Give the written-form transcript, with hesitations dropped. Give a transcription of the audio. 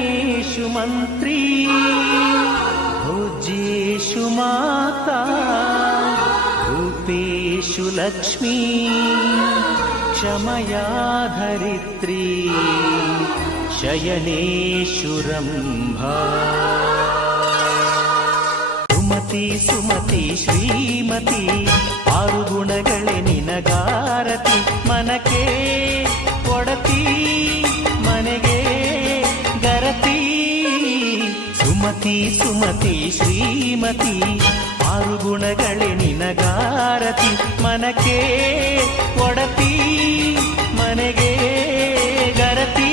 ಗಣೇಶು ಮಂತ್ರಿ ಭೋಜ್ಯೇಷು ಮಾತಾ ರೂಪೇಷು ಲಕ್ಷ್ಮೀ ಕ್ಷಮಯಾ ಧರಿತ್ರಿ ಶಯನೇಷು ರಂಭಾ ಸುಮತಿ ಸುಮತಿ ಶ್ರೀಮತಿ ಆರು ಗುಣಗಳೇ ನಿನಗಾರತಿ ಮನಕ್ಕೆ ಕೊಡತಿ ಮನೆಗೆ ಗರತಿ ಸುಮತಿ ಸುಮತಿ ಶ್ರೀಮತಿ ಆರು ಗುಣಗಳೇ ನಿನಗಾರತಿ ಮನಕ್ಕೆ ಕೊಡತಿ ಮನೆಗೆ ಗರತಿ